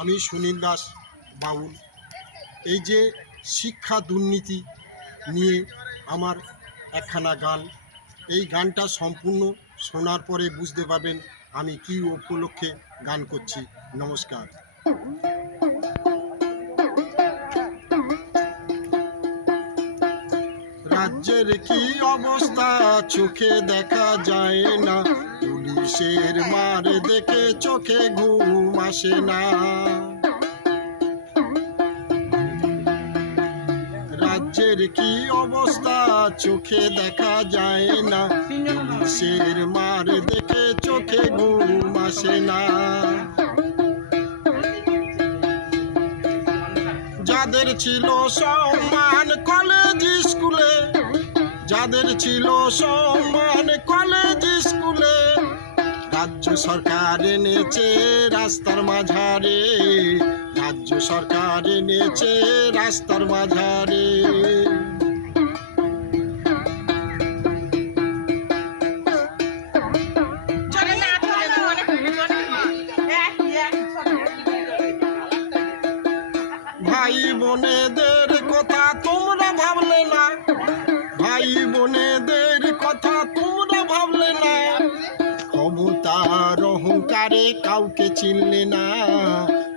আমি সুনীল দাস বাউল। এই যে শিক্ষা দুর্নীতি নিয়ে আমার একখানা গান, এই গানটা সম্পূর্ণ শোনার পরে বুঝতে পারবেন আমি কী উপলক্ষে গান করছি। নমস্কার। রাজ্যের কি অবস্থা চোখে দেখা যায় না, পুলিশের মার দেখে চোখে ঘুম আসে না। রাজ্যের কি অবস্থা চোখে দেখা যায় না, পুলিশের মার দেখে চোখে ঘুম আসে না। যাদের ছিল সম্মান কলেজ স্কুলে, যাদের ছিল সম্মান কলেজ স্কুলে, রাজ্য সরকার এনেছে রাস্তার মাঝারে, রাজ্য সরকার এনেছে রাস্তার মাঝারে। ভাই বোনেদের কথা তোমরা ভাবলে না, ভাই বোনেদের কথা তোমরা ভাবলে না, ক্ষমতার অহংকারে কাউকে চিনলে না,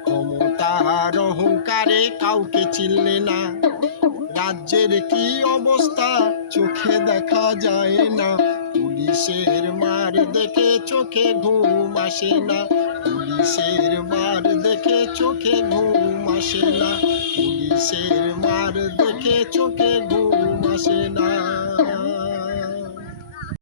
ক্ষমতার অহংকারে কাউকে চিনলে না। রাজ্যের কি অবস্থা চোখে দেখা যায় না, পুলিশের মার দেখে চোখে ঘুম আসে না, পুলিশের মার দেখে চোখে ঘুম আসে না, পুলিশের মার দেখে